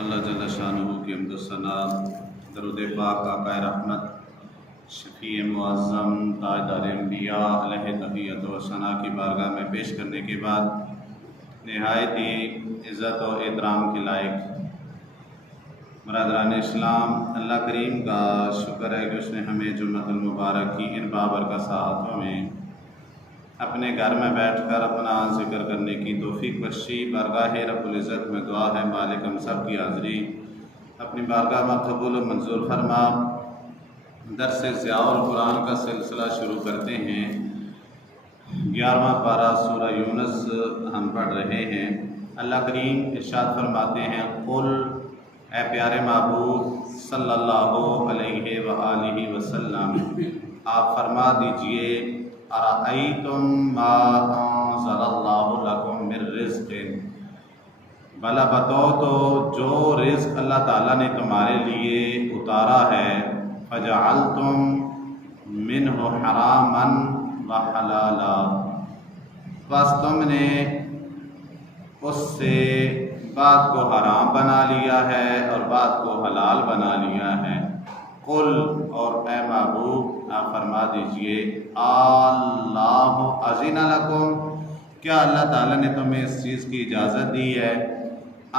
اللہ جل شانہ کی حمد و ثنا، درود پاک آقائے رحمت شفیع معظم تاجدار انبیاء علیہ تحیت و ثنا کی بارگاہ میں پیش کرنے کے بعد نہایت ہی عزت و احترام کے لائق برادران اسلام، اللہ کریم کا شکر ہے کہ اس نے ہمیں جمعۃ المبارک کی ان بابرکت ساعتوں میں اپنے گھر میں بیٹھ کر اپنا ذکر کرنے کی توفیق بخشی۔ بارگاہ رب العزت میں دعا ہے مالک ہم سب کی حاضری اپنی بارگاہ میں قبول و منظور فرما۔ درس ضیاء القرآن کا سلسلہ شروع کرتے ہیں۔ 11واں پارہ سورہ یونس ہم پڑھ رہے ہیں۔ اللہ کریم ارشاد فرماتے ہیں، قل اے پیارے معبود صلی اللہ علیہ وآلہ وسلم، آپ فرما دیجئے، ارأیتم ما انزل اللہ لکم من رزق، بھلا بتاؤ تو جو رزق اللہ تعالیٰ نے تمہارے لیے اتارا ہے، فجعلتم منہ حراما وحلالا، بس تم نے اس سے بات کو حرام بنا لیا ہے اور بات کو حلال بنا لیا ہے۔ قل، اور اے معبود آپ فرما دیجئے، اللہ اذن لکم، کیا اللہ تعالیٰ نے تمہیں اس چیز کی اجازت دی ہے؟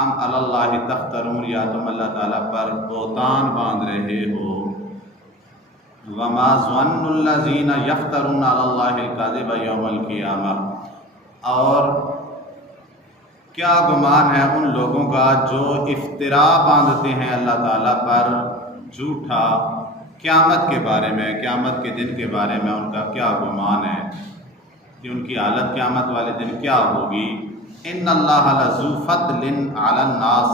ام علی اللہ تفترون، یا تم اللہ تعالیٰ پر بہتان باندھ رہے ہو؟ وما ظن الذین یفترون علی اللہ الکذب یوم القیامہ، اور کیا گمان ہے ان لوگوں کا جو افترا باندھتے ہیں اللہ تعالیٰ پر جھوٹا قیامت کے بارے میں، قیامت کے دن کے بارے میں ان کا کیا گمان ہے کہ ان کی حالت قیامت والے دن کیا ہوگی؟ ان اللہ لذو فضل علی الناس،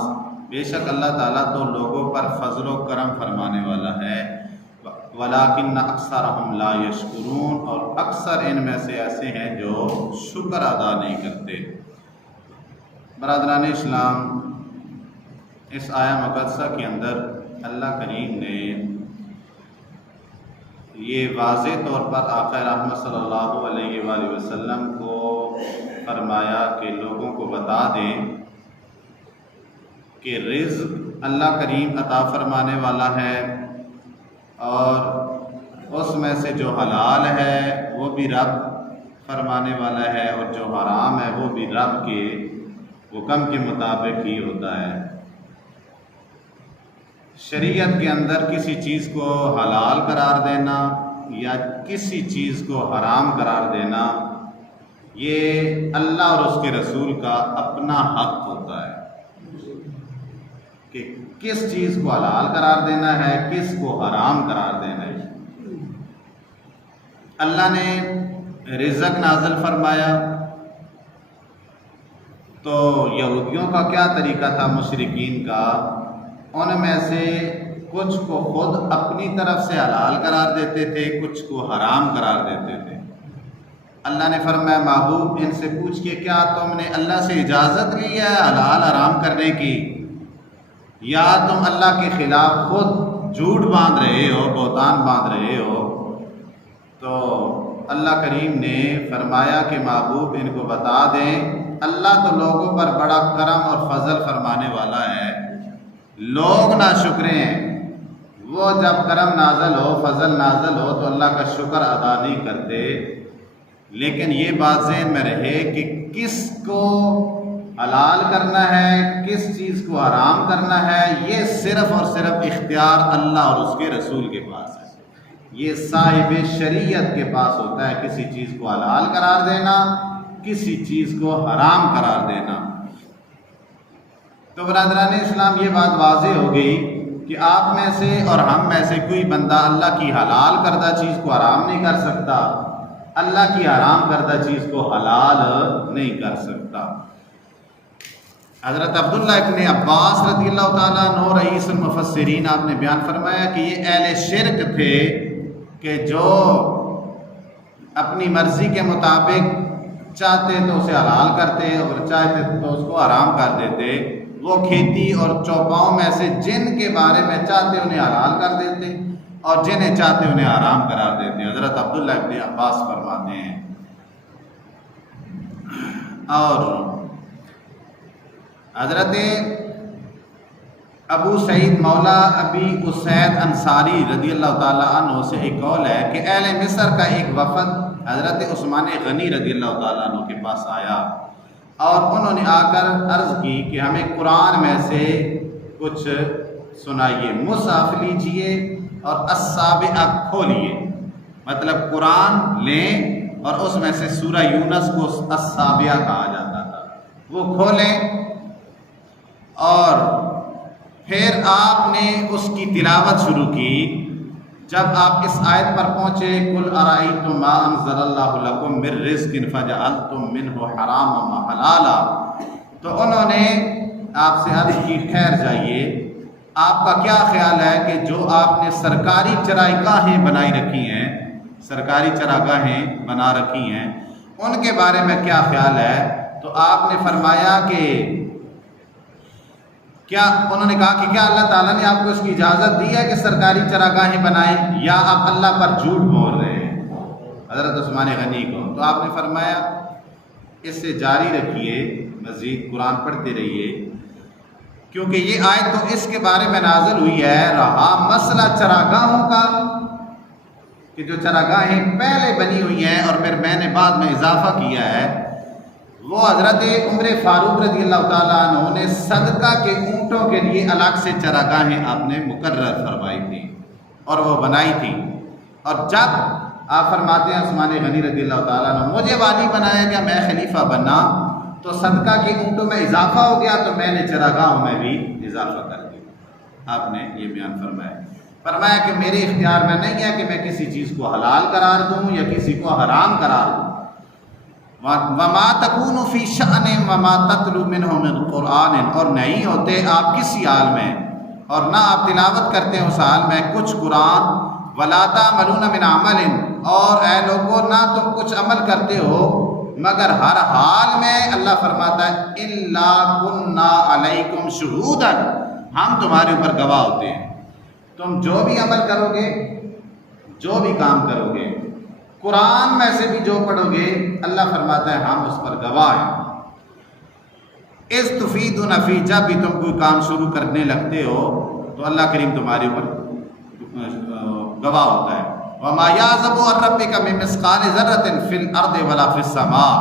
بے شک اللہ تعالیٰ تو لوگوں پر فضل و کرم فرمانے والا ہے، ولیکن اکثرہم لا یشکرون، اور اکثر ان میں سے ایسے ہیں جو شکر ادا نہیں کرتے۔ برادران اسلام، اس آیہ مقدسہ کے اندر اللہ کریم نے یہ واضح طور پر آقا رحمت صلی اللہ علیہ وآلہ وسلم کو فرمایا کہ لوگوں کو بتا دیں کہ رزق اللہ کریم عطا فرمانے والا ہے، اور اس میں سے جو حلال ہے وہ بھی رب فرمانے والا ہے، اور جو حرام ہے وہ بھی رب کے حکم کے مطابق ہی ہوتا ہے۔ شریعت کے اندر کسی چیز کو حلال قرار دینا یا کسی چیز کو حرام قرار دینا، یہ اللہ اور اس کے رسول کا اپنا حق ہوتا ہے کہ کس چیز کو حلال قرار دینا ہے، کس کو حرام قرار دینا ہے۔ اللہ نے رزق نازل فرمایا تو یہودیوں کا کیا طریقہ تھا، مشرکین کا، ان میں سے کچھ کو خود اپنی طرف سے حلال قرار دیتے تھے، کچھ کو حرام قرار دیتے تھے۔ اللہ نے فرمایا محبوب ان سے پوچھ کے کیا تم نے اللہ سے اجازت لی ہے حلال حرام کرنے کی، یا تم اللہ کے خلاف خود جھوٹ باندھ رہے ہو، بہتان باندھ رہے ہو؟ تو اللہ کریم نے فرمایا کہ محبوب ان کو بتا دیں، اللہ تو لوگوں پر بڑا کرم اور فضل فرمانے والا ہے، لوگ ناشکرے ہیں۔ وہ جب کرم نازل ہو، فضل نازل ہو تو اللہ کا شکر ادا نہیں کرتے۔ لیکن یہ بات ذہن میں رہے کہ کس کو حلال کرنا ہے، کس چیز کو حرام کرنا ہے، یہ صرف اور صرف اختیار اللہ اور اس کے رسول کے پاس ہے۔ یہ صاحب شریعت کے پاس ہوتا ہے، کسی چیز کو حلال قرار دینا، کسی چیز کو حرام قرار دینا۔ تو برادران اسلام، یہ بات واضح ہو گئی کہ آپ میں سے اور ہم میں سے کوئی بندہ اللہ کی حلال کردہ چیز کو حرام نہیں کر سکتا، اللہ کی حرام کردہ چیز کو حلال نہیں کر سکتا۔ حضرت عبداللہ ابن عباس رضی اللہ تعالیٰ عنہ رئیس المفسرین، آپ نے بیان فرمایا کہ یہ اہل شرک تھے کہ جو اپنی مرضی کے مطابق چاہتے تو اسے حلال کرتے اور چاہتے تو اس کو حرام کر دیتے۔ وہ کھیتی اور چوپاؤں میں سے جن کے بارے میں چاہتے انہیں حلال کر دیتے اور جنہیں چاہتے انہیں حرام قرار دیتے۔ حضرت عبداللہ ابن عباس فرماتے ہیں، اور حضرت ابو سعید مولا ابی اسید انصاری رضی اللہ تعالیٰ عنہ سے ایک قول ہے کہ اہل مصر کا ایک وفد حضرت عثمان غنی رضی اللہ تعالیٰ عنہ کے پاس آیا اور انہوں نے آ کر عرض کی کہ ہمیں قرآن میں سے کچھ سنائیے، مصحف لیجئے اور السابعہ کھولیے، مطلب قرآن لیں اور اس میں سے سورہ یونس کو السابعہ کہا جاتا تھا، وہ کھولیں اور پھر آپ نے اس کی تلاوت شروع کی۔ جب آپ اس آیت پر پہنچے قل ارأیتم ما انزل اللہ لکم من رزق فجعلتم منہ حراما وحلالا، تو انہوں نے آپ سے عرض کی خیر جائیے، آپ کا کیا خیال ہے کہ جو آپ نے سرکاری چرائگاہیں بنائی رکھی ہیں، سرکاری چراگاہیں بنا رکھی ہیں، ان کے بارے میں کیا خیال ہے؟ تو آپ نے فرمایا کہ کیا، انہوں نے کہا کہ کیا اللہ تعالیٰ نے آپ کو اس کی اجازت دی ہے کہ سرکاری چراگاہیں بنائیں، یا آپ اللہ پر جھوٹ بول رہے ہیں حضرت عثمان غنی کو؟ تو آپ نے فرمایا اس سے جاری رکھیے، مزید قرآن پڑھتے رہیے، کیونکہ یہ آیت تو اس کے بارے میں نازل ہوئی ہے۔ رہا مسئلہ چراگاہوں کا کہ جو چراگاہیں پہلے بنی ہوئی ہیں اور پھر میں نے بعد میں اضافہ کیا ہے، وہ حضرت عمر فاروق رضی اللہ تعالیٰ عنہ نے صدقہ کے اونٹوں کے لیے الگ سے چراگاہیں آپ نے مقرر فرمائی تھیں اور وہ بنائی تھی، اور جب آپ فرماتے ہیں عثمان غنی رضی اللہ تعالیٰ عنہ مجھے والی بنایا گیا، میں خلیفہ بنا تو صدقہ کے اونٹوں میں اضافہ ہو گیا، تو میں نے چراگاہوں میں بھی اضافہ کر دیا۔ آپ نے یہ بیان فرمایا کہ میرے اختیار میں نہیں ہے کہ میں کسی چیز کو حلال قرار دوں یا کسی کو حرام قرار دوں۔ وما تکون فی شأن وما تتلو منہ من قرآن، اور نہیں ہوتے آپ کسی حال میں اور نہ آپ تلاوت کرتے ہیں اس حال میں کچھ قرآن، ولا تعملون من عمل، اور اے لوگوں نہ تم کچھ عمل کرتے ہو مگر ہر حال میں اللہ فرماتا ہے الا کنا علیکم شہودا، ہم تمہارے اوپر گواہ ہوتے ہیں، تم جو بھی عمل کرو گے، جو بھی کام کرو گے، قرآن میں سے بھی جو پڑھو گے، اللہ فرماتا ہے ہم اس پر گواہ ہیں۔ اس تفیدون فی، جب بھی تم کوئی کام شروع کرنے لگتے ہو تو اللہ کریم تمہارے اوپر گواہ ہوتا ہے۔ وما یعزب عن ربک من مثقال ذرۃ فی الارض ولا فی السماء،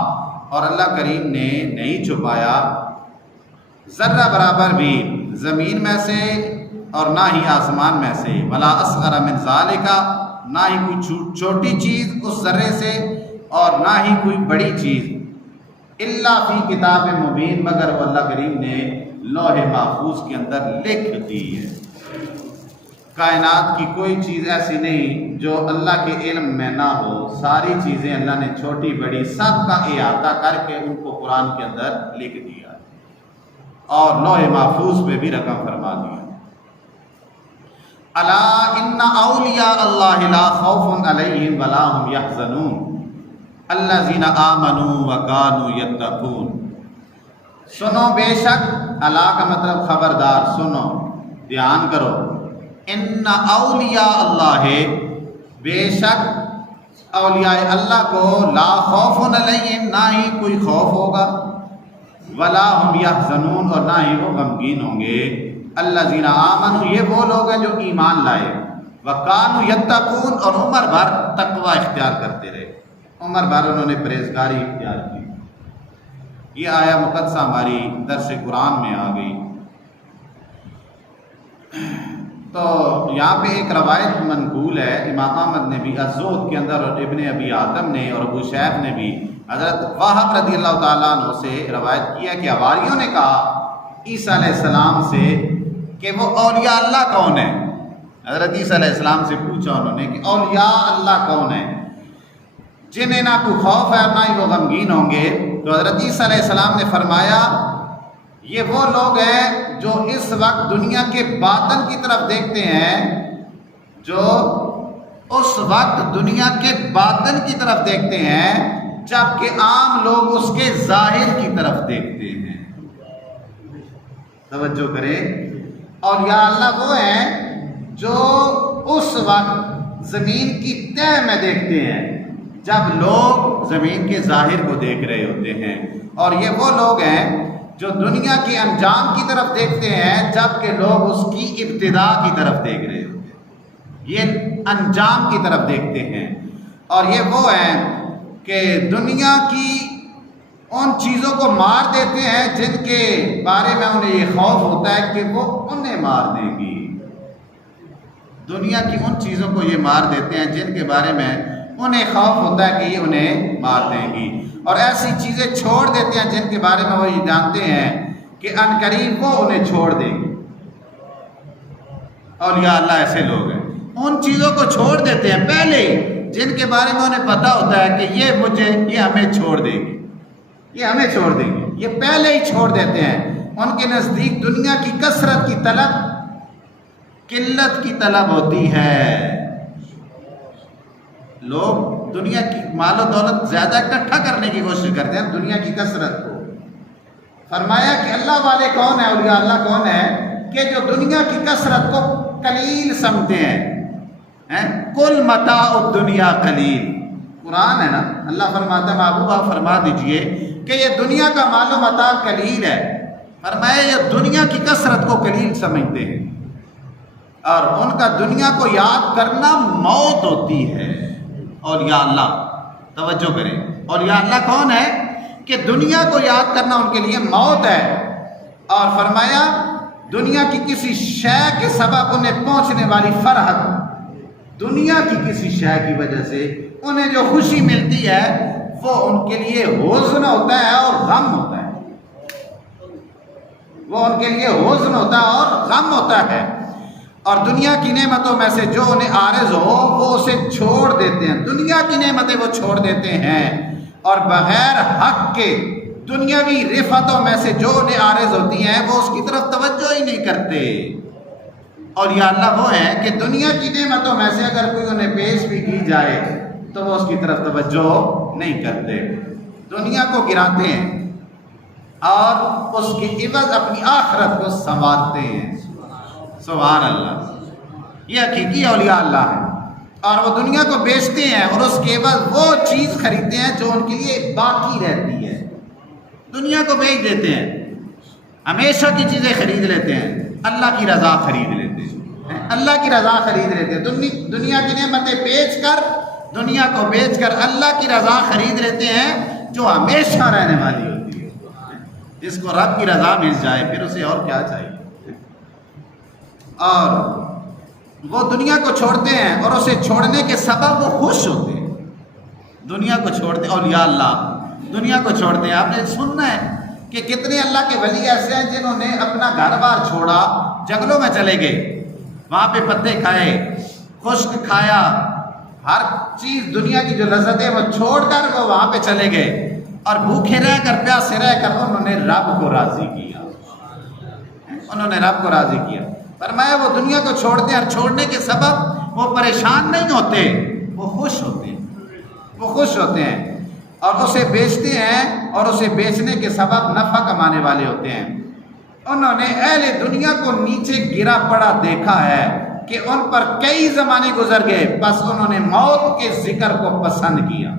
اور اللہ کریم نے نہیں چھپایا ذرہ برابر بھی زمین میں سے اور نہ ہی آسمان میں سے، ولا اصغر من ذالک، نہ ہی کوئی چھوٹی چیز اس ذرے سے اور نہ ہی کوئی بڑی چیز، الا فی کتاب مبین، مگر وہ اللہ کریم نے لوح محفوظ کے اندر لکھ دی ہے۔ کائنات کی کوئی چیز ایسی نہیں جو اللہ کے علم میں نہ ہو، ساری چیزیں اللہ نے چھوٹی بڑی سب کا احاطہ کر کے ان کو قرآن کے اندر لکھ دیا اور لوح محفوظ پہ بھی رقم فرما دیا۔ الا ان اولیاء اللہ لا خوف علیہم ولا هم یحزنون الذین آمنوا وکانوا یتقون۔ سنو، بے شک، الا کا مطلب خبردار، سنو، دھیان کرو، ان اولیاء اللہ، بے شک اولیاء اللہ کو، لا خوف علیہم، نہ ہی کوئی خوف ہوگا، ولا هم یحزنون، اور نہ ہی وہ غمگین ہوں گے، الذین آمنوا، یہ وہ لوگ ہیں جو ایمان لائے، وکانوا یتقون، اور عمر بھر تقوی اختیار کرتے رہے، عمر بھر انہوں نے پرہیزگاری اختیار کی۔ یہ آیا مقدسہ ہماری درس قرآن میں آ گئی۔ تو یہاں پہ ایک روایت منقول ہے، امام احمد نے بھی الزہد کے اندر اور ابن ابی حاتم نے اور ابو شیخ نے بھی حضرت وہب رضی اللہ تعالیٰ عنہ سے روایت کیا کہ حواریوں نے کہا عیسیٰ علیہ السلام سے کہ وہ اولیاء اللہ کون ہیں۔ حضرت عیسیٰ علیہ السلام سے پوچھا انہوں نے کہ اولیاء اللہ کون ہیں جنہیں نہ کوئی خوف ہے اور نہ ہی وہ غمگین ہوں گے؟ تو حضرت عیسیٰ علیہ السلام نے فرمایا یہ وہ لوگ ہیں جو اس وقت دنیا کے باطن کی طرف دیکھتے ہیں، جو اس وقت دنیا کے باطن کی طرف دیکھتے ہیں جبکہ عام لوگ اس کے ظاہر کی طرف دیکھتے ہیں۔ توجہ کریں، اولیاء اللہ وہ ہیں جو اس وقت زمین کی تہ میں دیکھتے ہیں جب لوگ زمین کے ظاہر کو دیکھ رہے ہوتے ہیں، اور یہ وہ لوگ ہیں جو دنیا کے انجام کی طرف دیکھتے ہیں جبکہ لوگ اس کی ابتدا کی طرف دیکھ رہے ہوتے ہیں، یہ انجام کی طرف دیکھتے ہیں۔ اور یہ وہ ہیں کہ دنیا کی ان چیزوں کو مار دیتے ہیں جن کے بارے میں انہیں یہ خوف ہوتا ہے کہ وہ انہیں مار دیں گی۔ دنیا کی ان چیزوں کو یہ مار دیتے ہیں جن کے بارے میں انہیں خوف ہوتا ہے کہ یہ انہیں مار دیں گی، اور ایسی چیزیں چھوڑ دیتے ہیں جن کے بارے میں وہ یہ جانتے ہیں کہ عنقریب وہ انہیں چھوڑ دیں گے۔ اولیاء اللہ ایسے لوگ ہیں، ان چیزوں کو چھوڑ دیتے ہیں پہلے جن کے بارے میں انہیں پتہ ہوتا ہے کہ یہ ہمیں چھوڑ دے گی، یہ ہمیں چھوڑ دیں گے، یہ پہلے ہی چھوڑ دیتے ہیں۔ ان کے نزدیک دنیا کی کثرت کی طلب قلت کی طلب ہوتی ہے۔ لوگ دنیا کی مال و دولت زیادہ اکٹھا کرنے کی کوشش کرتے ہیں، دنیا کی کثرت کو۔ فرمایا کہ اللہ والے کون ہیں، اولیاء اللہ کون ہیں کہ جو دنیا کی کثرت کو قلیل سمجھتے ہیں۔ کل متاع الدنیا قلیل، قرآن ہے نا، اللہ فرماتا ہے محبوب آپ فرما دیجئے کہ یہ دنیا کا مال و متاع قلیل ہے۔ فرمایا یہ دنیا کی کثرت کو قلیل سمجھتے ہیں، اور ان کا دنیا کو یاد کرنا موت ہوتی ہے۔ اولیاء اللہ توجہ کریں، اولیاء اللہ کون ہے کہ دنیا کو یاد کرنا ان کے لیے موت ہے۔ اور فرمایا دنیا کی کسی شے کے سبب انہیں پہنچنے والی فرحت، دنیا کی کسی شے کی وجہ سے انہیں جو خوشی ملتی ہے وہ ان کے لیے حزن ہوتا ہے اور غم ہوتا ہے، وہ ان کے لیے حزن ہوتا ہے اور غم ہوتا ہے۔ اور دنیا کی نعمتوں میں سے جو انہیں عارض ہو وہ اسے چھوڑ دیتے ہیں، دنیا کی نعمتیں وہ چھوڑ دیتے ہیں، اور بغیر حق کے دنیاوی رفعتوں میں سے جو انہیں عارض ہوتی ہیں وہ اس کی طرف توجہ ہی نہیں کرتے۔ اور یا اللہ وہ ہیں کہ دنیا کی نعمتوں میں سے اگر کوئی انہیں پیش بھی کی جائے تو وہ اس کی طرف توجہ نہیں کرتے، دنیا کو گراتے ہیں اور اس کی عوض اپنی آخرت کو سنوارتے ہیں۔ سبحان اللہ، یہ حقیقی اولیاء اللہ ہے، اور وہ دنیا کو بیچتے ہیں اور اس کے بعد وہ چیز خریدتے ہیں جو ان کے لیے باقی رہتی ہے۔ دنیا کو بیچ دیتے ہیں، ہمیشہ کی چیزیں خرید لیتے ہیں، اللہ کی رضا خرید لیتے ہیں، اللہ کی رضا خرید لیتے ہیں، دنیا کی نعمتیں بیچ کر، دنیا کو بیچ کر اللہ کی رضا خرید لیتے ہیں جو ہمیشہ رہنے والی ہوتی ہے۔ جس کو رب کی رضا مل جائے پھر اسے اور کیا چاہیے۔ اور وہ دنیا کو چھوڑتے ہیں اور اسے چھوڑنے کے سبب وہ خوش ہوتے ہیں، دنیا کو چھوڑتے ہیں۔ اولیاء اللہ دنیا کو چھوڑتے ہیں۔ آپ نے سننا ہے کہ کتنے اللہ کے ولی ایسے ہیں جنہوں نے اپنا گھر بار چھوڑا، جنگلوں میں چلے گئے، وہاں پہ پتے کھائے، خشک کھایا، ہر چیز دنیا کی جو لذت ہے وہ چھوڑ کر وہ وہاں پہ چلے گئے، اور بھوکے رہ کر پیاسے رہ کر انہوں نے رب کو راضی کیا، انہوں نے رب کو راضی کیا۔ فرمایا وہ دنیا کو چھوڑتے ہیں اور چھوڑنے کے سبب وہ پریشان نہیں ہوتے، وہ خوش ہوتے ہیں، وہ خوش ہوتے ہیں، اور اسے بیچتے ہیں اور اسے بیچنے کے سبب نفع کمانے والے ہوتے ہیں۔ انہوں نے اہل دنیا کو نیچے گرا پڑا دیکھا ہے کہ ان پر کئی زمانے گزر گئے، بس انہوں نے موت کے ذکر کو پسند کیا۔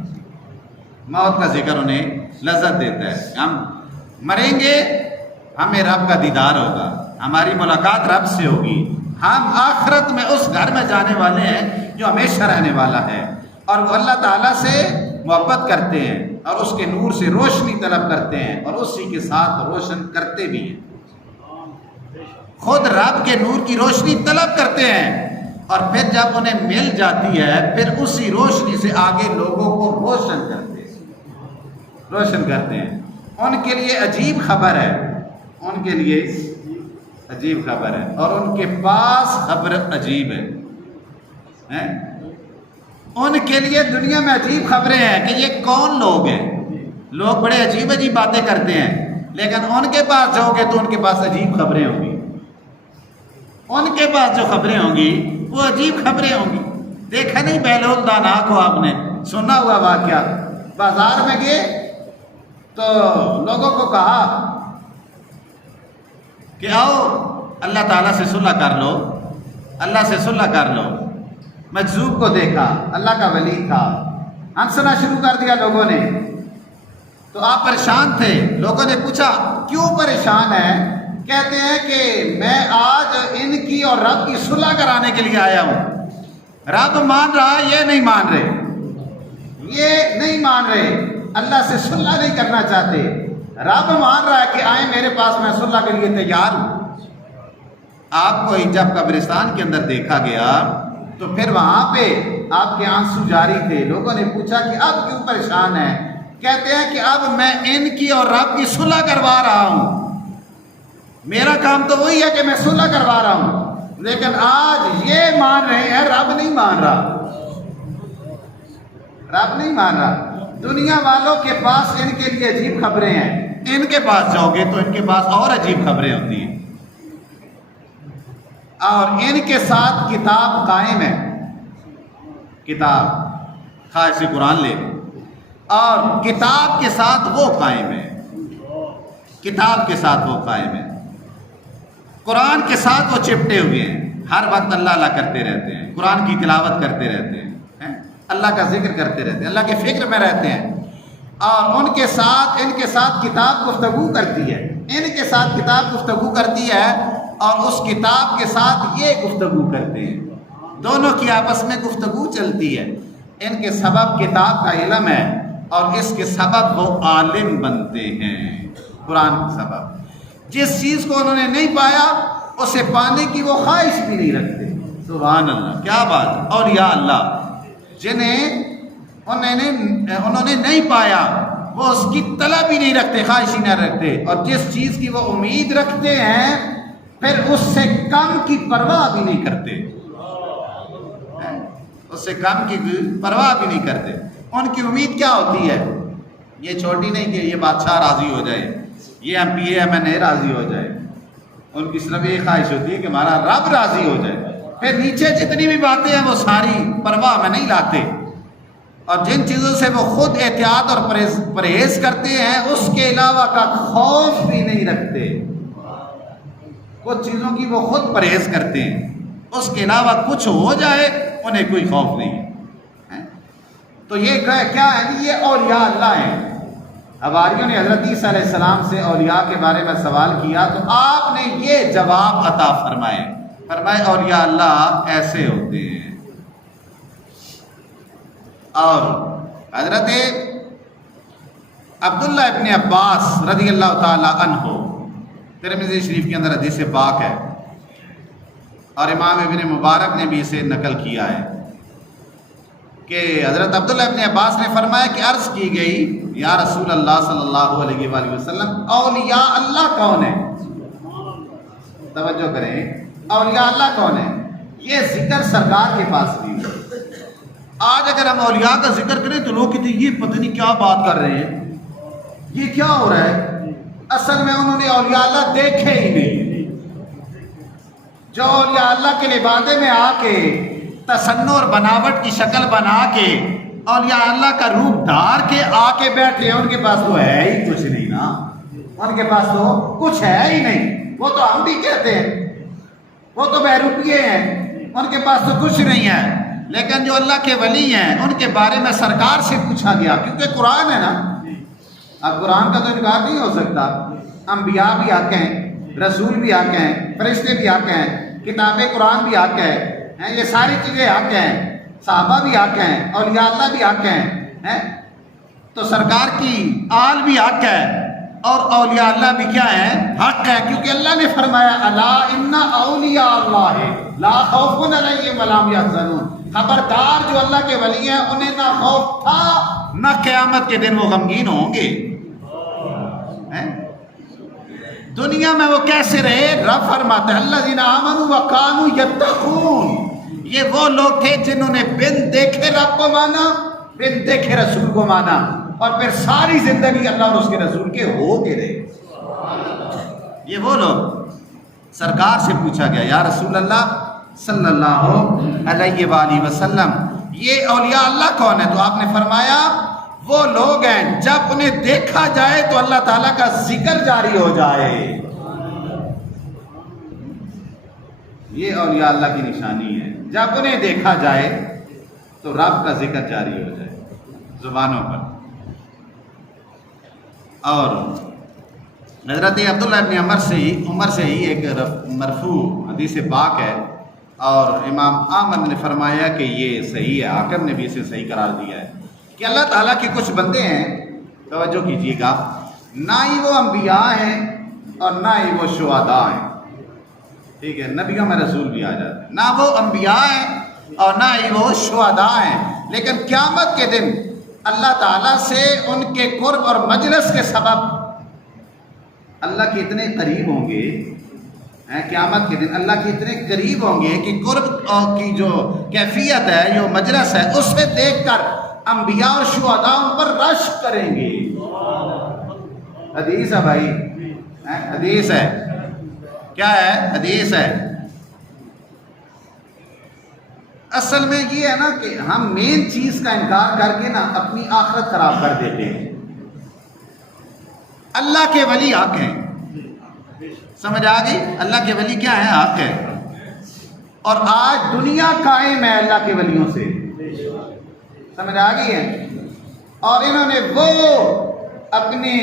موت کا ذکر انہیں لذت دیتا ہے، ہم مریں گے، ہمیں رب کا دیدار ہوگا، ہماری ملاقات رب سے ہوگی، ہم آخرت میں اس گھر میں جانے والے ہیں جو ہمیشہ رہنے والا ہے، اور وہ اللہ تعالیٰ سے محبت کرتے ہیں اور اس کے نور سے روشنی طلب کرتے ہیں اور اسی کے ساتھ روشن کرتے بھی ہیں، خود رب کے نور کی روشنی طلب کرتے ہیں، اور پھر جب انہیں مل جاتی ہے پھر اسی روشنی سے آگے لوگوں کو روشن کرتے ہیں۔ ان کے لیے عجیب خبر ہے، ان کے لیے عجیب خبر ہے، اور ان کے پاس خبر عجیب ہے۔ ان کے لیے دنیا میں عجیب خبریں ہیں کہ یہ کون لوگ ہیں، لوگ بڑے عجیب عجیب باتیں کرتے ہیں، لیکن ان کے پاس جاؤ گے تو ان کے پاس عجیب خبریں ہوں گی، ان کے پاس جو خبریں ہوں گی وہ عجیب خبریں ہوں گی۔ دیکھا نہیں بہلول دانا کو، آپ نے سنا ہوا واقعہ، بازار میں گئے تو لوگوں کو کہا کہ آؤ اللہ تعالیٰ سے صلح کر لو، اللہ سے صلح کر لو۔ مجذوب کو دیکھا، اللہ کا ولی تھا، ہنسنا شروع کر دیا لوگوں نے، تو آپ پریشان تھے، لوگوں نے پوچھا کیوں پریشان ہیں؟ کہتے ہیں کہ میں آج ان کی اور رب کی صلح کرانے کے لیے آیا ہوں. رب مان رہا، یہ نہیں مان رہے، یہ نہیں مان رہے، اللہ سے صلح نہیں کرنا چاہتے. رب مان رہا ہے کہ آئیں میرے پاس، میں صلح کے لیے تیار ہوں. آپ کو جب قبرستان کے اندر دیکھا گیا تو پھر وہاں پہ آپ کے آنسو جاری تھے. لوگوں نے پوچھا کہ اب کیوں پریشان ہیں؟ کہتے ہیں کہ اب میں ان کی اور رب کی صلح کروا رہا ہوں. میرا کام تو وہی ہے کہ میں صلح کروا رہا ہوں، لیکن آج یہ مان رہے ہیں رب نہیں مان رہا، رب نہیں مان رہا. دنیا والوں کے پاس ان کے لیے عجیب خبریں ہیں، ان کے پاس جاؤ گے تو ان کے پاس اور عجیب خبریں ہوتی ہیں. اور ان کے ساتھ کتاب قائم ہے، کتاب خواہ سے قرآن لے، اور کتاب کے ساتھ وہ قائم ہے، کتاب کے ساتھ وہ قائم ہے، قرآن کے ساتھ وہ چپٹے ہوئے ہیں. ہر وقت اللہ اللہ کرتے رہتے ہیں، قرآن کی تلاوت کرتے رہتے ہیں، اللہ کا ذکر کرتے رہتے ہیں، اللہ کے فکر میں رہتے ہیں. اور ان کے ساتھ کتاب گفتگو کرتی ہے، ان کے ساتھ کتاب گفتگو کرتی ہے، اور اس کتاب کے ساتھ یہ گفتگو کرتے ہیں. دونوں کی آپس میں گفتگو چلتی ہے. ان کے سبب کتاب کا علم ہے، اور اس کے سبب وہ عالم بنتے ہیں. قرآن کے سبب جس چیز کو انہوں نے نہیں پایا اسے پانے کی وہ خواہش بھی نہیں رکھتے. سبحان اللہ، کیا بات. اور یا اللہ جنہیں انہوں نے نہیں پایا وہ اس کی طلب ہی نہیں رکھتے، خواہش ہی نہ رکھتے. اور جس چیز کی وہ امید رکھتے ہیں پھر اس سے کم کی پرواہ بھی نہیں کرتے، اس سے کم کی پرواہ بھی نہیں کرتے. ان کی امید کیا ہوتی ہے؟ یہ چھوٹی نہیں کہ یہ بادشاہ راضی ہو جائے، یہ MP MNA راضی ہو جائے. ان کی صرف یہ خواہش ہوتی ہے کہ ہمارا رب راضی ہو جائے. پھر نیچے جتنی بھی باتیں ہیں وہ ساری پرواہ میں نہیں لاتے. اور جن چیزوں سے وہ خود احتیاط اور پرہیز کرتے ہیں اس کے علاوہ کا خوف بھی نہیں رکھتے. کچھ چیزوں کی وہ خود پرہیز کرتے ہیں، اس کے علاوہ کچھ ہو جائے انہیں کوئی خوف نہیں ہے. تو یہ کیا ہے؟ یہ اولیاء اللہ ہیں. حواریوں نے حضرت عیسیٰ علیہ السلام سے اولیاء کے بارے میں سوال کیا تو آپ نے یہ جواب عطا فرمائے اولیاء اللہ ایسے ہوتے ہیں. اور حضرت عبداللہ ابن عباس رضی اللہ تعالی عنہ، ترمذی شریف کے اندر حدیث پاک ہے، اور امام ابن مبارک نے بھی اسے نقل کیا ہے کہ حضرت عبداللہ ابن عباس نے فرمایا کہ عرض کی گئی یا رسول اللہ صلی اللہ علیہ وآلہ وسلم اولیاء اللہ کون ہے؟ توجہ کریں، اولیاء اللہ کون ہے؟ یہ ذکر سرکار کے پاس بھی ہے. آج اگر ہم اولیاء کا ذکر کریں تو لوگ کہتے ہیں یہ پتہ نہیں کیا بات کر رہے ہیں، یہ کیا ہو رہا ہے. اصل میں انہوں نے اولیاء اللہ دیکھے ہی نہیں. جو اولیاء اللہ کے لبادے میں آ کے تصنع اور بناوٹ کی شکل بنا کے اولیاء اللہ کا روپ دھار کے آ کے بیٹھے ہیں، ان کے پاس تو ہے ہی کچھ نہیں نا، ان کے پاس تو کچھ ہے ہی نہیں. وہ تو ہم بھی کہتے ہیں وہ تو بہروپیے ہیں، ان کے پاس تو کچھ نہیں ہے. لیکن جو اللہ کے ولی ہیں ان کے بارے میں سرکار سے پوچھا گیا، کیونکہ قرآن ہے نا، اب قرآن کا تو انکار نہیں ہو سکتا. انبیاء بھی آتے ہیں، رسول بھی آتے ہیں، فرشتے بھی آتے ہیں، کتاب قرآن بھی آتے ہیں، یہ ساری چیزیں آتے ہیں، صحابہ بھی آتے ہیں، اولیاء اللہ بھی آتے ہیں. تو سرکار کی آل بھی حق ہے اور اولیاء اللہ بھی کیا ہے؟ حق ہے. کیونکہ اللہ نے فرمایا الا ان اولیاء اللہ لا خوف علیہم ولا هم يحزنون. خبردار جو اللہ کے ولی ہیں انہیں نہ خوف تھا نہ قیامت کے دن وہ غمگین ہوں گے. دنیا میں وہ کیسے رہے؟ رب فرماتا ہے الذین آمنوا وکانوا یتقون. یہ وہ لوگ تھے جنہوں نے بن دیکھے رب کو مانا، بن دیکھے رسول کو مانا، اور پھر ساری زندگی اللہ اور اس کے رسول کے ہو کے رہے. یہ وہ لوگ. سرکار سے پوچھا گیا یا رسول اللہ صلی اللہ علیہ وآلہ وسلم یہ اولیاء اللہ کون ہے؟ تو آپ نے فرمایا وہ لوگ ہیں جب انہیں دیکھا جائے تو اللہ تعالیٰ کا ذکر جاری ہو جائے. یہ اولیاء اللہ کی نشانی ہے، جب انہیں دیکھا جائے تو رب کا ذکر جاری ہو جائے زبانوں پر. اور حضرت عبداللہ ابن عمر سے ہی ایک مرفوع حدیث پاک ہے، اور امام احمد نے فرمایا کہ یہ صحیح ہے، حاکم نے بھی اسے صحیح قرار دیا ہے کہ اللہ تعالیٰ کے کچھ بندے ہیں، توجہ کیجیے گا، نہ ہی وہ انبیاء ہیں اور نہ ہی وہ شہداء ہیں، ٹھیک ہے، نبیوں میں رسول بھی آ جاتے ہیں، نہ وہ انبیاء ہیں اور نہ ہی وہ شہداء ہیں، لیکن قیامت کے دن اللہ تعالیٰ سے ان کے قرب اور مجلس کے سبب اللہ کے اتنے قریب ہوں گے، قیامت کے دن اللہ کے اتنے قریب ہوں گے کہ قرب کی جو کیفیت ہے، جو مجلس ہے، اسے دیکھ کر انبیاء اور شہداء ان پر رش کریں گے۔ حدیث ہے بھائی، حدیث ہے، کیا ہے؟ حدیث ہے۔ اصل میں یہ ہے نا کہ ہم مین چیز کا انکار کر کے نا اپنی آخرت خراب کر دیتے ہیں۔ اللہ کے ولی حق ہیں، سمجھ آ گئی؟ اللہ کے ولی کیا ہے؟ حق ہے، اور آج دنیا قائم ہے اللہ کے ولیوں سے، سمجھ آ گئی ہے؟ اور انہوں نے وہ اپنی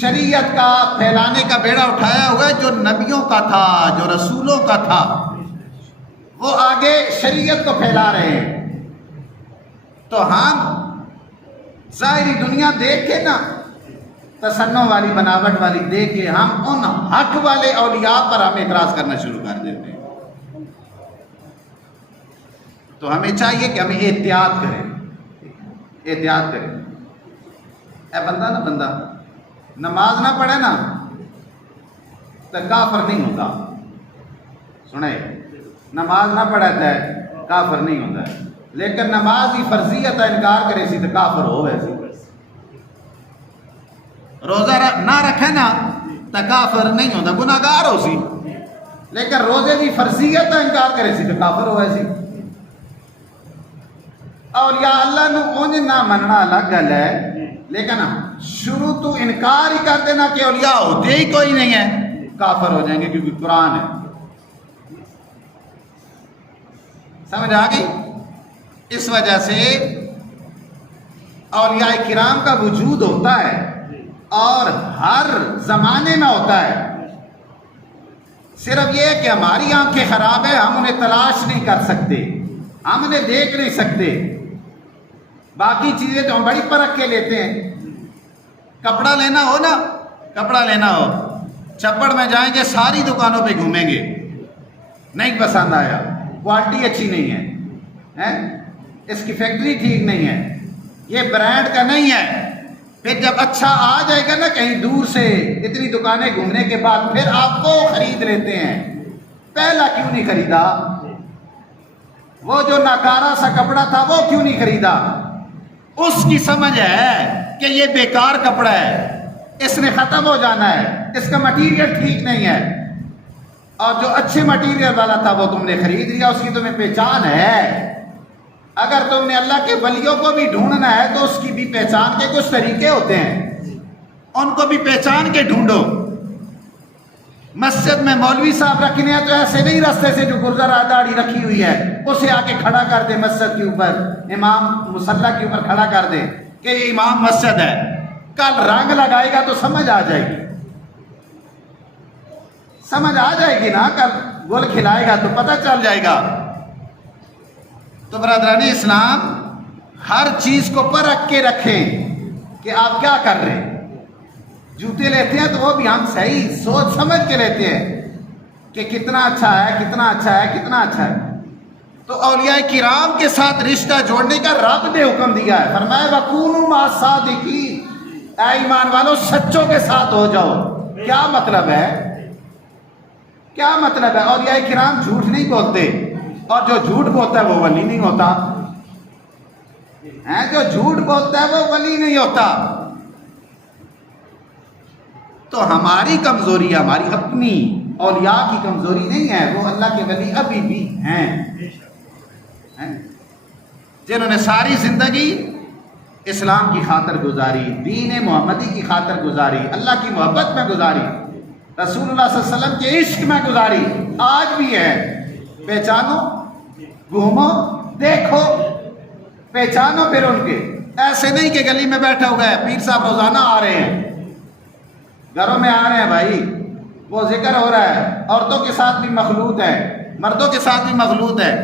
شریعت کا پھیلانے کا بیڑا اٹھایا ہوا ہے جو نبیوں کا تھا، جو رسولوں کا تھا، وہ آگے شریعت کو پھیلا رہے ہیں۔ تو ہم ظاہری دنیا دیکھ کے نا، تصنع والی بناوٹ والی دیکھ کے ہم ان حق والے اولیاء پر ہم اعتراض کرنا شروع کر دیتے ہیں۔ تو ہمیں چاہیے کہ ہمیں احتیاط کریں، احتیاط کریں۔ اے بندہ نماز نہ پڑھے نا تو کافر نہیں ہوتا، سنیں، نماز نہ پڑھے تو کافر نہیں ہوتا ہے، لیکن نماز کی فرضیت انکار کرے سی تو کافر ہو ویسے۔ روزہ نہ رکھے نا تو کافر نہیں ہوتا، گناہگار ہو سی، لیکن روزے کی فرضیت انکار کرے سی تو کافر ہو ویسے۔ اور یا اللہ نو اونج نہ مننا الگ گل ہے، لیکن شروع تو انکار ہی کر دینا کہ اولیاء ہوتے ہی کوئی نہیں ہے، کافر ہو جائیں گے، کیونکہ قرآن ہے۔ سمجھ آ گئی؟ اس وجہ سے اولیاء کرام کا وجود ہوتا ہے اور ہر زمانے میں ہوتا ہے، صرف یہ ہے کہ ہماری آنکھیں خراب ہے، ہم انہیں تلاش نہیں کر سکتے، ہم انہیں دیکھ نہیں سکتے۔ باقی چیزیں تو ہم بڑی پرکھ کے لیتے ہیں۔ کپڑا لینا ہو نا، کپڑا لینا ہو، چپڑ میں جائیں گے، ساری دکانوں پہ گھومیں گے، نہیں پسند آیا، کوالٹی اچھی نہیں ہے، اس کی فیکٹری ٹھیک نہیں ہے، یہ برانڈ کا نہیں ہے۔ پھر جب اچھا آ جائے گا نا کہیں دور سے، اتنی دکانیں گھومنے کے بعد، پھر آپ وہ خرید لیتے ہیں۔ پہلا کیوں نہیں خریدا؟ وہ جو ناکارہ سا کپڑا تھا وہ کیوں نہیں خریدا؟ اس کی سمجھ ہے کہ یہ بیکار کپڑا ہے، اس نے ختم ہو جانا ہے، اس کا مٹیریل ٹھیک نہیں ہے، اور جو اچھے مٹیریل والا تھا وہ تم نے خرید لیا، اس کی تمہیں پہچان ہے۔ اگر تم نے اللہ کے ولیوں کو بھی ڈھونڈنا ہے تو اس کی بھی پہچان کے کچھ طریقے ہوتے ہیں، ان کو بھی پہچان کے ڈھونڈو۔ مسجد میں مولوی صاحب رکھنے ہیں تو ایسے نہیں رستے سے جو گردہ داڑھی رکھی ہوئی ہے اسے آ کے کھڑا کر دے مسجد کے اوپر، امام مصلی کے اوپر کھڑا کر دے کہ یہ امام مسجد ہے۔ کل رنگ لگائے گا تو سمجھ آ جائے گی، سمجھ آ جائے گی نا، کل گل کھلائے گا تو پتہ چل جائے گا۔ تو برادران اسلام، ہر چیز کو پرکھ کے رکھیں کہ آپ کیا کر رہے ہیں۔ جوتے لیتے ہیں تو وہ بھی ہم صحیح سوچ سمجھ کے لیتے ہیں کہ کتنا اچھا ہے، کتنا اچھا ہے، کتنا اچھا ہے۔ تو اولیاء کرام کے ساتھ رشتہ جوڑنے کا رب نے حکم دیا ہے، فرمایا وَكُونُوا مَعَ الصَّادِقِينَ، اے ایمان والو سچوں کے ساتھ ہو جاؤ۔ کیا مطلب ہے؟ کیا مطلب ہے؟ اولیاء کرام جھوٹ نہیں بولتے، اور جو جھوٹ بولتا ہے وہ ولی نہیں ہوتا، جو جھوٹ بولتا ہے وہ ولی نہیں ہوتا۔ تو ہماری کمزوری، ہماری اپنی، اولیاء کی کمزوری نہیں ہے، وہ اللہ کے ولی ابھی بھی ہیں جنہوں نے ساری زندگی اسلام کی خاطر گزاری، دین محمدی کی خاطر گزاری، اللہ کی محبت میں گزاری، رسول اللہ صلی اللہ علیہ وسلم کے عشق میں گزاری، آج بھی ہے۔ پہچانو، گھومو، دیکھو، پہچانو پھر ان کے۔ ایسے نہیں کہ گلی میں بیٹھے ہو گئے، پیر صاحب روزانہ آ رہے ہیں، گھروں میں آ رہے ہیں بھائی، وہ ذکر ہو رہا ہے، عورتوں کے ساتھ بھی مخلوط ہے، مردوں کے ساتھ بھی مخلوط ہے،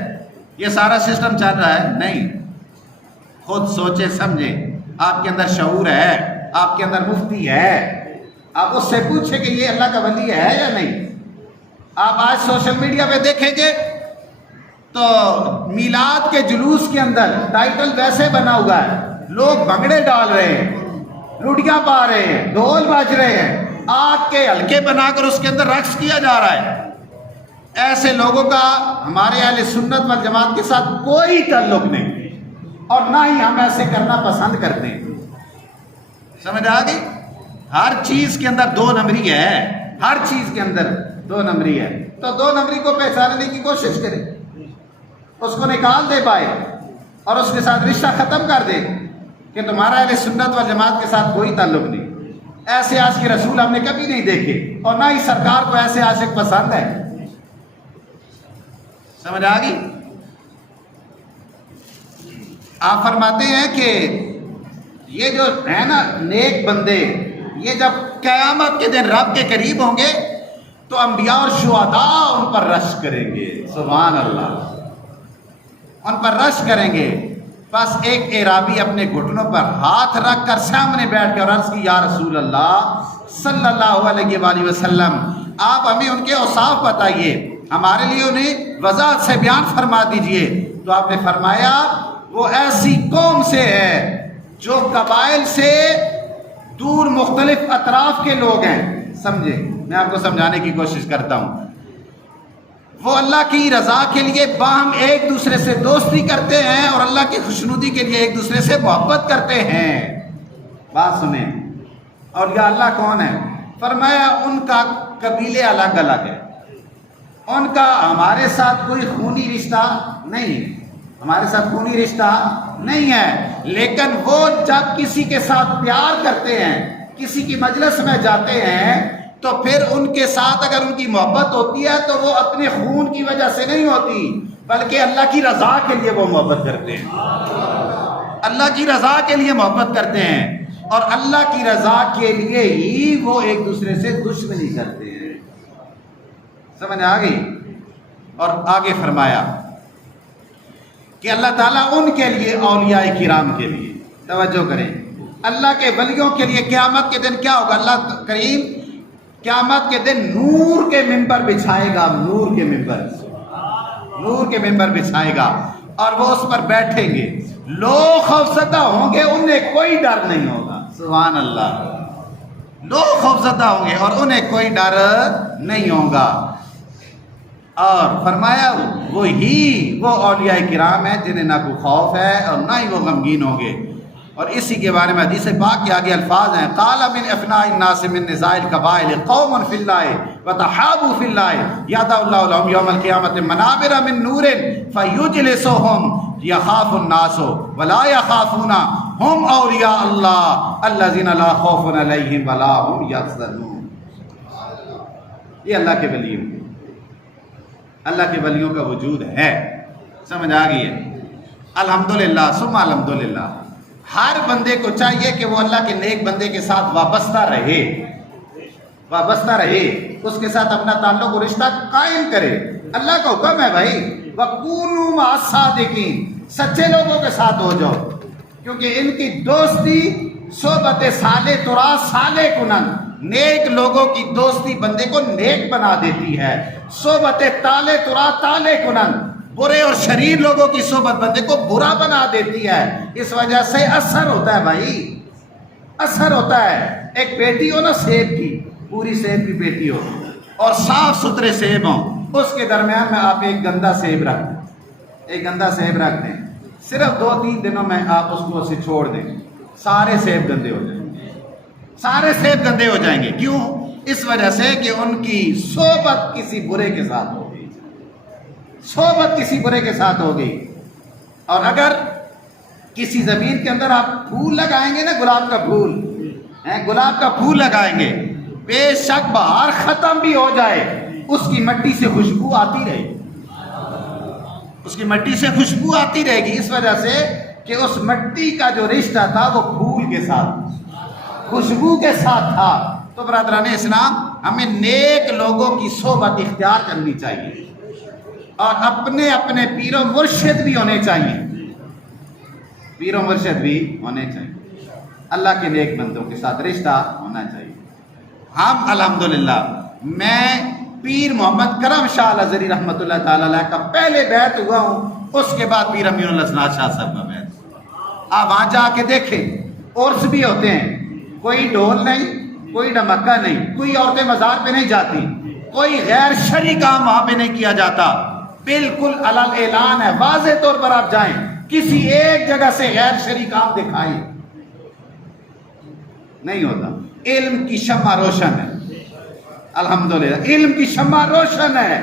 یہ سارا سسٹم چل رہا ہے؟ نہیں، خود سوچے سمجھے، آپ کے اندر شعور ہے، آپ کے اندر مفتی ہے، آپ اس سے پوچھیں کہ یہ اللہ کا ولی ہے یا نہیں۔ آپ آج سوشل میڈیا پہ دیکھیں گے تو میلاد کے جلوس کے اندر ٹائٹل ویسے بنا ہوا ہے، لوگ بھنگڑے ڈال رہے ہیں، لوڈیاں پا رہے ہیں، ڈھول بج رہے ہیں، آگ کے حلقے بنا کر اس کے اندر رقص کیا جا رہا ہے۔ ایسے لوگوں کا ہمارے اہل سنت والجماعت کے ساتھ کوئی تعلق نہیں، اور نہ ہی ہم ایسے کرنا پسند کرتے ہیں۔ سمجھ آ گئی؟ ہر چیز کے اندر دو نمبری ہے، ہر چیز کے اندر دو نمبری ہے، تو دو نمبری کو پہچاننے کی کوشش کرے، اس کو نکال دے پائے اور اس کے ساتھ رشتہ ختم کر دے کہ تمہارا اہل سنت والجماعت کے ساتھ کوئی تعلق نہیں۔ ایسے عاشق رسول ہم نے کبھی نہیں دیکھے، اور نہ ہی سرکار کو ایسے عاشق پسند ہے۔ سمجھ آ گئی؟ آپ فرماتے ہیں کہ یہ جو ہے نا نیک بندے، یہ جب قیامت کے دن رب کے قریب ہوں گے تو انبیاء اور شہداء ان پر رش کریں گے، سبحان اللہ، ان پر رش کریں گے۔ بس ایک اعرابی اپنے گھٹنوں پر ہاتھ رکھ کر سامنے بیٹھ کے اور عرض کی، یا رسول اللہ صلی اللہ علیہ وآلہ وسلم، آپ ہمیں ان کے اوصاف بتائیے، ہمارے لیے انہیں وضاحت سے بیان فرما دیجئے۔ تو آپ نے فرمایا وہ ایسی قوم سے ہے جو قبائل سے دور مختلف اطراف کے لوگ ہیں۔ سمجھے؟ میں آپ کو سمجھانے کی کوشش کرتا ہوں۔ وہ اللہ کی رضا کے لیے باہم ایک دوسرے سے دوستی کرتے ہیں اور اللہ کی خوشنودی کے لیے ایک دوسرے سے محبت کرتے ہیں۔ بات سنیں، اور یا اللہ کون ہے؟ فرمایا ان کا قبیلے الگ الگ ہے، ان کا ہمارے ساتھ کوئی خونی رشتہ نہیں، ہمارے ساتھ خونی رشتہ نہیں ہے، لیکن وہ جب کسی کے ساتھ پیار کرتے ہیں، کسی کی مجلس میں جاتے ہیں، تو پھر ان کے ساتھ اگر ان کی محبت ہوتی ہے تو وہ اپنے خون کی وجہ سے نہیں ہوتی، بلکہ اللہ کی رضا کے لیے وہ محبت کرتے ہیں، اللہ کی رضا کے لیے محبت کرتے ہیں، اور اللہ کی رضا کے لیے ہی وہ ایک دوسرے سے دشمنی کرتے ہیں۔ سمجھ آ گئی؟ اور آگے فرمایا کہ اللہ تعالیٰ ان کے لیے، اولیاء کرام کے لیے، توجہ کریں، اللہ کے ولیوں کے لیے قیامت کے دن کیا ہوگا؟ اللہ کریم قیامت کے دن نور کے ممبر بچھائے گا، نور کے ممبر بچھائے گا، اور وہ اس پر بیٹھیں گے، لوگ خوفزدہ ہوں گے، انہیں کوئی ڈر نہیں ہوگا، سبحان اللہ، لوگ خوفزدہ ہوں گے اور انہیں کوئی ڈر نہیں ہوگا۔ اور فرمایا وہ اولیاء کرام ہیں جنہیں نہ کوئی خوف ہے اور نہ ہی وہ غمگین ہوں گے۔ اور اسی کے بارے میں حدیث پاک کے آگے الفاظ ہیں، قال من افناء الناس من نزاع القبائل قوم فی اللہ وتحابوا فی اللہ یعطی اللہ لهم یوم القیامۃ منابر من نور فیجلسهم یخاف الناس ولا یخافون هم اولیاء اللہ الذین لا خوف علیہم ولا هم یحزنون۔ یہ اللہ کے ولی ہیں، اللہ کے ولیوں کا وجود ہے۔ سمجھ آ گئی ہے؟ الحمدللہ ثم الحمدللہ، ہر بندے کو چاہیے کہ وہ اللہ کے نیک بندے کے ساتھ وابستہ رہے، اس کے ساتھ اپنا تعلق و رشتہ قائم کرے۔ اللہ کا حکم ہے بھائی، وَكُونُوا مَعَ الصَّادِقِينَ، سچے لوگوں کے ساتھ ہو جاؤ، کیونکہ ان کی دوستی صحبت صالح ترا صالح کنن، نیک لوگوں کی دوستی بندے کو نیک بنا دیتی ہے، صحبت طالح ترا طالح کنن، برے اور شریر لوگوں کی صحبت بندے کو برا بنا دیتی ہے۔ اس وجہ سے اثر ہوتا ہے بھائی، اثر ہوتا ہے۔ ایک بیٹی ہو نا سیب کی، پوری سیب کی بیٹی ہو اور صاف ستھرے سیب ہوں، اس کے درمیان میں آپ ایک گندا سیب رکھ دیں، صرف 2-3 دنوں میں آپ اس کو اسے چھوڑ دیں، سارے سیب گندے ہو جائیں گے۔ کیوں؟ اس وجہ سے کہ ان کی صحبت کسی برے کے ساتھ ہو گئی۔ اور اگر کسی زمین کے اندر آپ پھول لگائیں گے نا، گلاب کا پھول لگائیں گے، بے شک بہار ختم بھی ہو جائے، اس کی مٹی سے خوشبو آتی رہے گی، اس وجہ سے کہ اس مٹی کا جو رشتہ تھا وہ پھول کے ساتھ، خوشبو کے ساتھ تھا۔ تو برادران اسلام ہمیں نیک لوگوں کی صحبت اختیار کرنی چاہیے اور اپنے اپنے پیر و مرشد بھی ہونے چاہیے، پیر و مرشد بھی ہونے چاہیے، اللہ کے نیک بندوں کے ساتھ رشتہ ہونا چاہیے۔ ہم الحمدللہ میں پیر محمد کرم شاہ الازہری رحمۃ اللہ تعالی علیہ کا پہلے بیعت ہوا ہوں، اس کے بعد پیر امین الحسنات شاہ صاحب کا بیعت۔ آپ وہاں جا کے دیکھیں، عرس بھی ہوتے ہیں، کوئی ڈھول نہیں، کوئی ڈمکہ نہیں، کوئی عورتیں مزار پہ نہیں جاتی، کوئی غیر شرعی کام وہاں پہ نہیں کیا جاتا، بالکل علل اعلان ہے، واضح طور پر آپ جائیں، کسی ایک جگہ سے غیر شرعی کام دکھائیں نہیں ہوتا۔ علم کی شمع روشن ہے، الحمدللہ علم کی شمع روشن ہے۔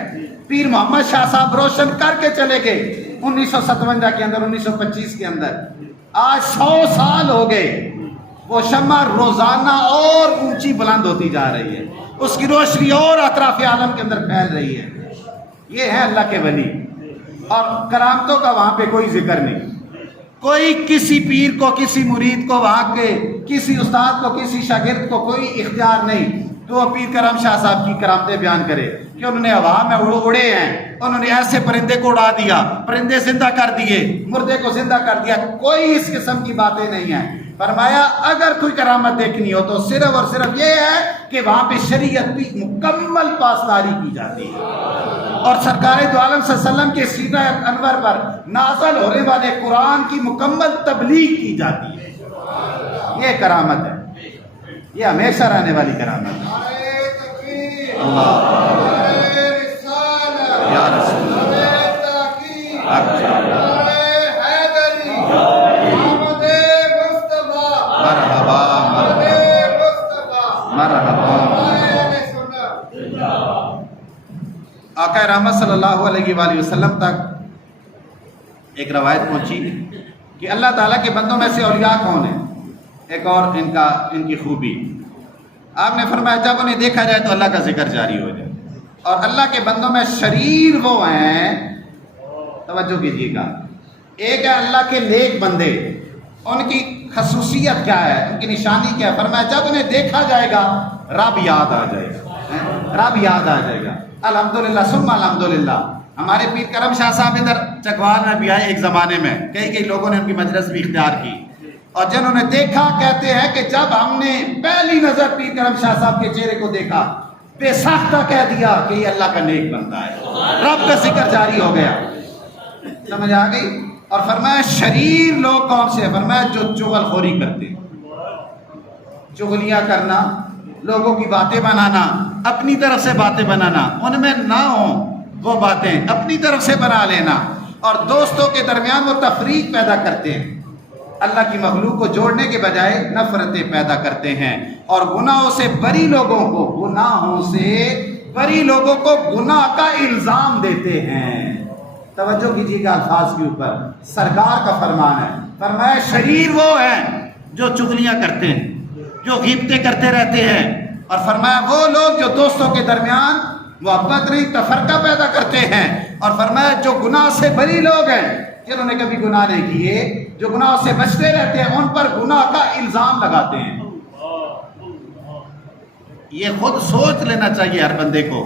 پیر محمد شاہ صاحب روشن کر کے چلے گئے 1957 کے اندر، 1925 کے اندر، آج 100 سال ہو گئے، وہ شمع روزانہ اور اونچی بلند ہوتی جا رہی ہے، اس کی روشنی اور اطراف عالم کے اندر پھیل رہی ہے۔ یہ ہے اللہ کے ولی، اور کرامتوں کا وہاں پہ کوئی ذکر نہیں، کوئی کسی پیر کو، کسی مرید کو، وہاں کے کسی استاد کو، کسی شاگرد کو کوئی اختیار نہیں تو وہ پیر کرم شاہ صاحب کی کرامتیں بیان کرے کہ انہوں نے ہوا میں اڑے ہیں، انہوں نے ایسے پرندے کو اڑا دیا، پرندے زندہ کر دیے، مردے کو زندہ کر دیا، کوئی اس قسم کی باتیں نہیں ہیں۔ فرمایا اگر کوئی کرامت دیکھنی ہو تو صرف اور صرف یہ ہے کہ وہاں پہ شریعت کی مکمل پاسداری کی جاتی ہے اور سرکار دو عالم صلی اللہ علیہ وسلم کے سیرہ انور پر نازل ہونے والے قرآن کی مکمل تبلیغ کی جاتی ہے۔ یہ کرامت ہے، یہ ہمیشہ رہنے والی کرامت ہے۔ اللہ یا رسول آقا رحمت صلی اللہ علیہ وآلہ وسلم تک ایک روایت پہنچی کہ اللہ تعالیٰ کے بندوں میں سے اولیاء کون ہیں، ایک اور ان کی خوبی آپ نے فرمایا جب انہیں دیکھا جائے تو اللہ کا ذکر جاری ہو جائے، اور اللہ کے بندوں میں شریر وہ ہیں، توجہ کیجیے گا، ایک ہے اللہ کے نیک بندے، ان کی خصوصیت کیا ہے، ان کی نشانی کیا ہے، فرمایا جب انہیں دیکھا جائے گا رب یاد آ جائے گا، رب یاد آ جائے گا۔ الحمدللہ ثم الحمدللہ ہمارے پیر کرم شاہ صاحب ادھر چکوال میں بھی آئے ایک زمانے میں، کئی لوگوں نے ان کی مجلس بھی اختیار کی، اور جنہوں نے دیکھا کہتے ہیں کہ جب ہم نے پہلی نظر پیر کرم شاہ صاحب کے چہرے کو دیکھا بے ساختہ کہہ دیا کہ یہ اللہ کا نیک بندہ ہے، رب کا ذکر جاری ہو گیا، سمجھ آ گئی۔ اور فرمایا شریر لوگ کون سے ہیں، فرمایا جو چغل خوری کرتے ہیں، چغلیاں کرنا، لوگوں کی باتیں بنانا، اپنی طرف سے باتیں بنانا، ان میں نہ ہوں وہ باتیں، اپنی طرف سے بنا لینا، اور دوستوں کے درمیان وہ تفریق پیدا کرتے ہیں، اللہ کی مخلوق کو جوڑنے کے بجائے نفرتیں پیدا کرتے ہیں، اور گناہوں سے بری لوگوں کو، گناہوں سے بری لوگوں کو گناہ کا الزام دیتے ہیں۔ توجہ کیجیے گا الفاظ کے اوپر، سرکار کا فرمان ہے، فرمایا شریر وہ ہیں جو چغلیاں کرتے ہیں، جو غیبتیں کرتے رہتے ہیں، اور فرمایا وہ لوگ جو دوستوں کے درمیان محبت نہیں تفرقہ پیدا کرتے ہیں، اور فرمایا جو گناہ سے بری لوگ ہیں، جنہوں نے کبھی گناہ نہیں کیے، جو گناہ سے بچتے رہتے ہیں، ان پر گناہ کا الزام لگاتے ہیں۔ یہ خود سوچ لینا چاہیے ہر بندے کو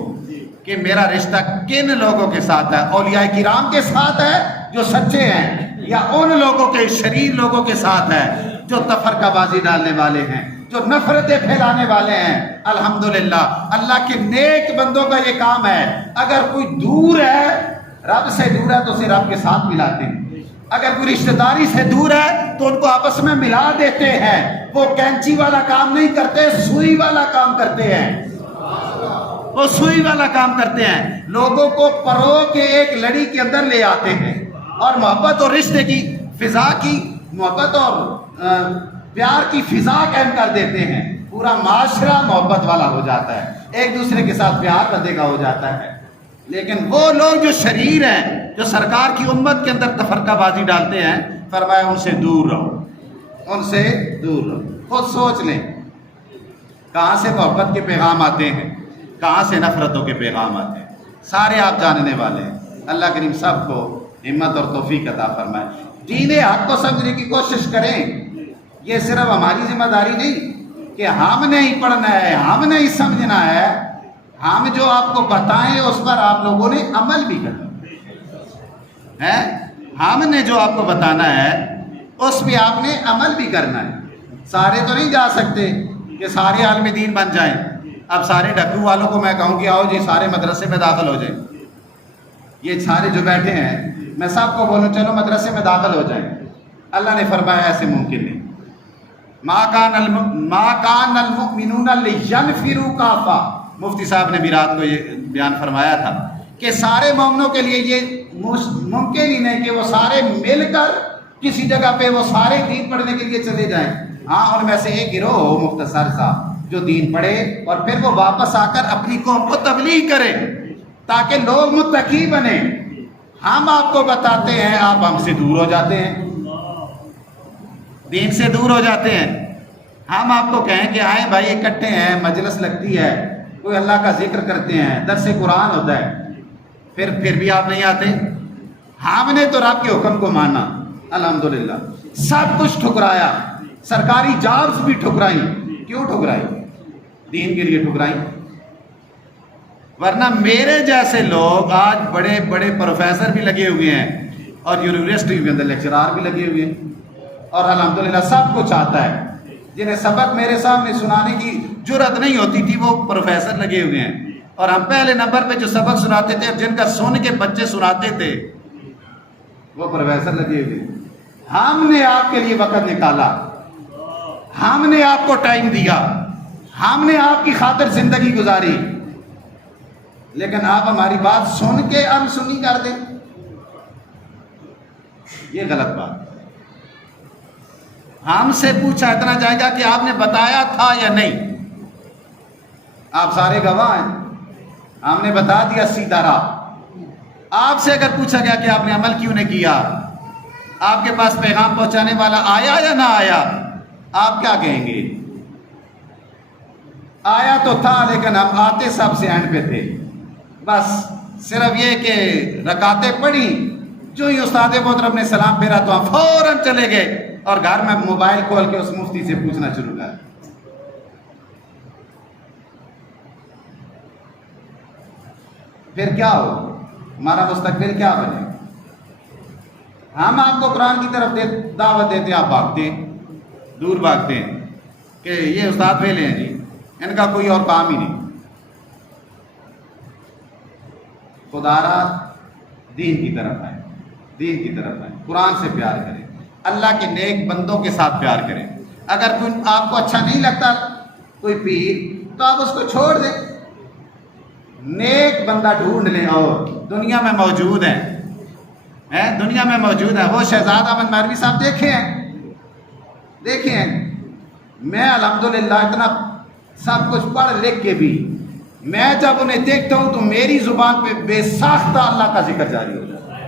کہ میرا رشتہ کن لوگوں کے ساتھ ہے، اولیاء کرام کے ساتھ ہے جو سچے ہیں، یا ان لوگوں کے شریر لوگوں کے ساتھ ہے جو تفرقہ بازی ڈالنے والے ہیں، جو نفرتیں پھیلانے والے ہیں۔ الحمدللہ اللہ کے نیک بندوں کا یہ کام ہے، اگر کوئی دور ہے، رب سے دور ہے تو اسے رب کے ساتھ ملاتے ہیں، اگر کوئی رشتہ داری سے دور ہے تو ان کو آپس میں ملا دیتے ہیں، وہ کینچی والا کام نہیں کرتے، سوئی والا کام کرتے ہیں، وہ سوئی والا کام کرتے ہیں، لوگوں کو پرو کے ایک لڑی کے اندر لے آتے ہیں، اور محبت اور رشتے کی فضا کی، محبت اور پیار کی فضا قائم کر دیتے ہیں، پورا معاشرہ محبت والا ہو جاتا ہے، ایک دوسرے کے ساتھ پیار بندے کا ہو جاتا ہے۔ لیکن وہ لوگ جو شریر ہیں، جو سرکار کی امت کے اندر تفرقہ بازی ڈالتے ہیں، فرمایا ان سے دور رہو، ان سے دور رہو۔ خود سوچ لیں کہاں سے محبت کے پیغام آتے ہیں، کہاں سے نفرتوں کے پیغام آتے ہیں، سارے آپ جاننے والے ہیں۔ اللہ کریم سب کو ہمت اور توفیق عطا فرمائے۔ دین حق کو سمجھنے کی کوشش کریں، یہ صرف ہماری ذمہ داری نہیں، کہ ہم نہیں پڑھنا ہے، ہم نہیں سمجھنا ہے، ہم جو آپ کو بتائیں اس پر آپ لوگوں نے عمل بھی کرنا ہے۔ ہم نے جو آپ کو بتانا ہے اس پہ آپ نے عمل بھی کرنا ہے۔ سارے تو نہیں جا سکتے کہ سارے عالم دین بن جائیں۔ اب سارے ڈکو والوں کو میں کہوں کہ آؤ جی سارے مدرسے میں داخل ہو جائیں، یہ سارے جو بیٹھے ہیں میں سب کو بولوں چلو مدرسے میں داخل ہو جائیں، اللہ نے فرمایا ایسے ممکن نہیں۔ ما کان المؤمنون لینفروا کافہ، مفتی صاحب نے بھی رات کو یہ بیان فرمایا تھا کہ سارے مومنوں کے لیے یہ ممکن ہی نہیں کہ وہ سارے مل کر کسی جگہ پہ وہ سارے دین پڑھنے کے لیے چلے جائیں۔ ہاں ان میں سے ایک گروہ ہو مختصر سا جو دین پڑھے اور پھر وہ واپس آ کر اپنی قوم کو تبلیغ کرے تاکہ لوگ متقی بنے۔ ہم آپ کو بتاتے ہیں، آپ ہم سے دور ہو جاتے ہیں، دین سے دور ہو جاتے ہیں۔ ہم آپ کو کہیں کہ آئیں بھائی اکٹھے ہیں، مجلس لگتی ہے، کوئی اللہ کا ذکر کرتے ہیں، درس قرآن ہوتا ہے، پھر بھی آپ نہیں آتے۔ ہم نے تو رب کے حکم کو مانا، الحمدللہ سب کچھ ٹھکرایا، سرکاری جابس بھی ٹھکرائی۔ کیوں ٹھکرائی؟ دین کے لیے ٹھکرائی۔ ورنہ میرے جیسے لوگ آج بڑے بڑے پروفیسر بھی لگے ہوئے ہیں اور یونیورسٹی کے اندر لیکچرار بھی لگے ہوئے ہیں اور الحمدللہ سب کچھ آتا ہے۔ جنہیں سبق میرے سامنے سنانے کی جرت نہیں ہوتی تھی وہ پروفیسر لگے ہوئے ہیں، اور ہم پہلے نمبر پہ جو سبق سناتے تھے جن کا سن کے بچے سناتے تھے وہ پروفیسر لگے ہوئے ہیں۔ ہم نے آپ کے لیے وقت نکالا، ہم نے آپ کو ٹائم دیا، ہم نے آپ کی خاطر زندگی گزاری، لیکن آپ ہماری بات سن کے ہم سنی کر دیں، یہ غلط بات۔ ہم سے پوچھا اتنا جائے گا کہ آپ نے بتایا تھا یا نہیں؟ آپ سارے گواہ ہیں، ہم نے بتا دیا سیدھا راہ۔ آپ سے اگر پوچھا گیا کہ آپ نے عمل کیوں نہیں کیا، آپ کے پاس پیغام پہنچانے والا آیا یا نہ آیا، آپ کیا کہیں گے؟ آیا تو تھا لیکن ہم آتے سب سے اینڈ پہ تھے، بس صرف یہ کہ رکعتیں پڑھی، جو ہی استاد محترم نے سلام پھیرا تو ہم فوراً چلے گئے اور گھر میں موبائل کھول کے اس مفتی سے پوچھنا شروع کر۔ پھر کیا ہو؟ ہمارا مستقبل کیا بنے؟ ہم آپ کو قرآن کی طرف دعوت دیتے ہیں، آپ بھاگتے ہیں، دور بھاگتے ہیں کہ یہ استاد ویلے ہیں جی، ان کا کوئی اور کام ہی نہیں۔ خدا را دین کی طرف آئے، دین کی طرف آئے، قرآن سے پیار کریں، اللہ کے نیک بندوں کے ساتھ پیار کریں۔ اگر کوئی آپ کو اچھا نہیں لگتا کوئی پیر تو آپ اس کو چھوڑ دیں، نیک بندہ ڈھونڈ لیں، اور دنیا میں موجود ہیں، دنیا میں موجود ہے۔ وہ شہزاد احمد مہروی صاحب دیکھیں ہیں، میں الحمدللہ اتنا سب کچھ پڑھ لکھ کے بھی میں جب انہیں دیکھتا ہوں تو میری زبان پہ بے ساختہ اللہ کا ذکر جاری ہو جاتا ہے۔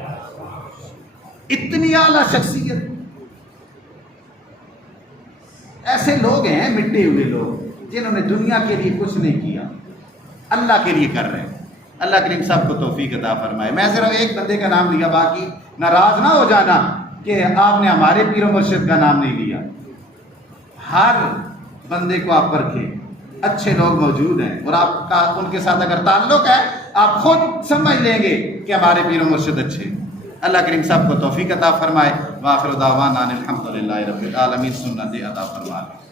اتنی اعلیٰ شخصیت، ایسے لوگ ہیں مٹے ہوئے لوگ جنہوں نے دنیا کے لیے کچھ نہیں کیا، اللہ کے لیے کر رہے ہیں۔ اللہ کریم سب کو توفیق عطا فرمائے۔ میں صرف ایک بندے کا نام لیا، باقی ناراض نہ ہو جانا کہ آپ نے ہمارے پیر و مرشد کا نام نہیں لیا۔ ہر بندے کو آپ پرکھیں، اچھے لوگ موجود ہیں اور آپ کا ان کے ساتھ اگر تعلق ہے آپ خود سمجھ لیں گے کہ ہمارے پیر و مرشد اچھے۔ اللہ کریم سب کو توفیق عطا فرمائے۔ وآخر دعوانا الحمدللہ رب العالمین، سنت عطا فرمائے۔